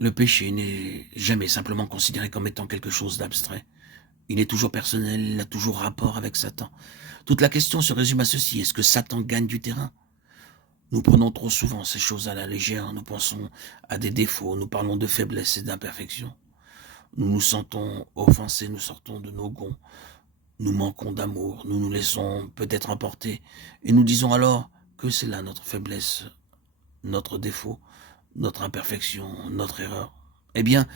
Le péché n'est jamais simplement considéré comme étant quelque chose d'abstrait. Il est toujours personnel, il a toujours rapport avec Satan. Toute la question se résume à ceci: est-ce que Satan gagne du terrain? Nous prenons trop souvent ces choses à la légère, nous pensons à des défauts, nous parlons de faiblesse et d'imperfection. Nous nous sentons offensés, nous sortons de nos gonds, nous manquons d'amour, nous nous laissons peut-être emporter, et nous disons alors que c'est là notre faiblesse, notre défaut, notre imperfection, notre erreur. Eh bien,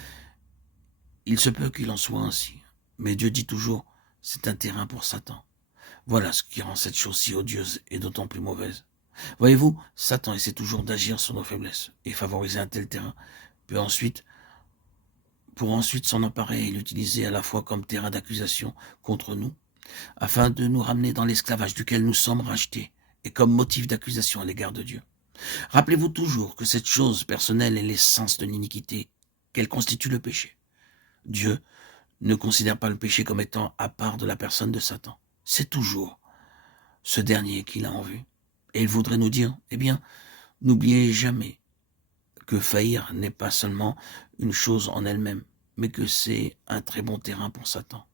il se peut qu'il en soit ainsi, mais Dieu dit toujours, c'est un terrain pour Satan. Voilà ce qui rend cette chose si odieuse et d'autant plus mauvaise. Voyez-vous, Satan essaie toujours d'agir sur nos faiblesses et favoriser un tel terrain, puis ensuite, pour ensuite s'en emparer et l'utiliser à la fois comme terrain d'accusation contre nous, afin de nous ramener dans l'esclavage duquel nous sommes rachetés, et comme motif d'accusation à l'égard de Dieu. Rappelez-vous toujours que cette chose personnelle est l'essence de l'iniquité, qu'elle constitue le péché. Dieu ne considère pas le péché comme étant à part de la personne de Satan. C'est toujours ce dernier qu'il a en vue. Et il voudrait nous dire, eh bien, n'oubliez jamais que faillir n'est pas seulement une chose en elle-même, mais que c'est un très bon terrain pour Satan.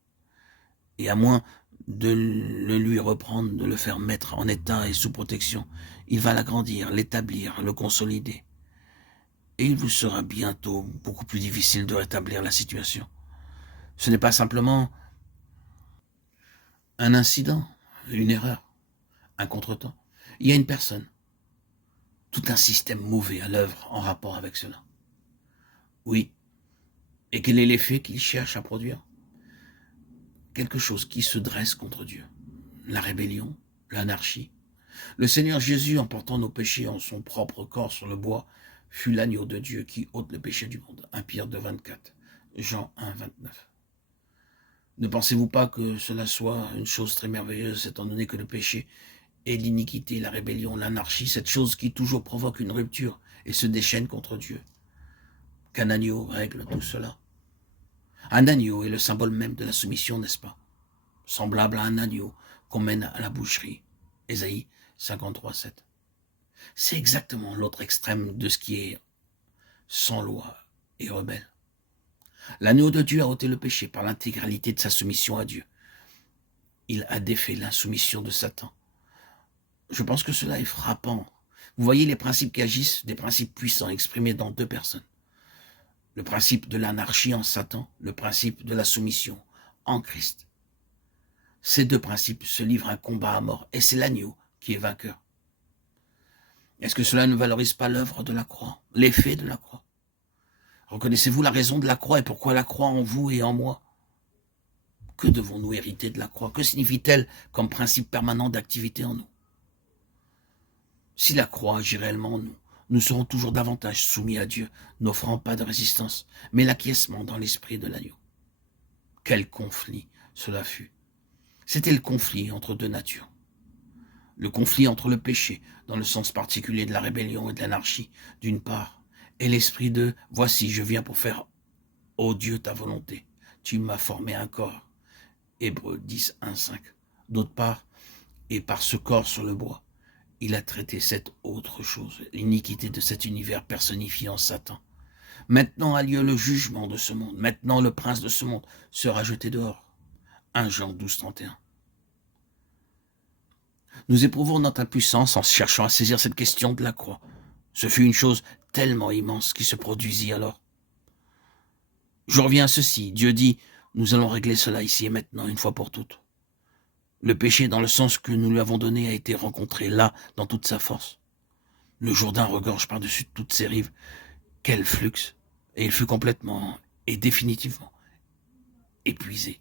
Et à moins de le lui reprendre, de le faire mettre en état et sous protection, il va l'agrandir, l'établir, le consolider. Et il vous sera bientôt beaucoup plus difficile de rétablir la situation. Ce n'est pas simplement un incident, une erreur, un contretemps. Il y a une personne, tout un système mauvais à l'œuvre en rapport avec cela. Oui. Et quel est l'effet qu'il cherche à produire? Quelque chose qui se dresse contre Dieu. La rébellion, l'anarchie. Le Seigneur Jésus, en portant nos péchés en son propre corps sur le bois, fut l'agneau de Dieu qui ôte le péché du monde. 1 Pierre 2, 24. Jean 1, 29. Ne pensez-vous pas que cela soit une chose très merveilleuse, étant donné que le péché et l'iniquité, la rébellion, l'anarchie, cette chose qui toujours provoque une rupture et se déchaîne contre Dieu, qu'un agneau règle tout cela? Un agneau est le symbole même de la soumission, n'est-ce pas? Semblable à un agneau qu'on mène à la boucherie. Ésaïe 53, 7. C'est exactement l'autre extrême de ce qui est sans loi et rebelle. L'agneau de Dieu a ôté le péché par l'intégralité de sa soumission à Dieu. Il a défait l'insoumission de Satan. Je pense que cela est frappant. Vous voyez les principes qui agissent, des principes puissants exprimés dans deux personnes. Le principe de l'anarchie en Satan, le principe de la soumission en Christ. Ces deux principes se livrent un combat à mort, et c'est l'agneau qui est vainqueur. Est-ce que cela ne valorise pas l'œuvre de la croix, l'effet de la croix? Reconnaissez-vous la raison de la croix et pourquoi la croix en vous et en moi? Que devons-nous hériter de la croix? Que signifie-t-elle comme principe permanent d'activité en nous? Si la croix agit réellement en nous, nous serons toujours davantage soumis à Dieu, n'offrant pas de résistance, mais l'acquiescement dans l'esprit de l'agneau. Quel conflit cela fut! C'était le conflit entre deux natures. Le conflit entre le péché, dans le sens particulier de la rébellion et de l'anarchie, d'une part, et l'esprit de « Voici, je viens pour faire, ô Dieu, ta volonté. Tu m'as formé un corps. » Hébreux 10, 1, 5. D'autre part, et par ce corps sur le bois, il a traité cette autre chose, l'iniquité de cet univers personnifié en Satan. Maintenant a lieu le jugement de ce monde. Maintenant le prince de ce monde sera jeté dehors. 1 Jean 12, 31. Nous éprouvons notre impuissance en cherchant à saisir cette question de la croix. Ce fut une chose tellement immense qui se produisit alors. Je reviens à ceci. Dieu dit, nous allons régler cela ici et maintenant, une fois pour toutes. Le péché, dans le sens que nous lui avons donné, a été rencontré là, dans toute sa force. Le Jourdain regorge par-dessus toutes ses rives. Quel flux! Et il fut complètement et définitivement épuisé.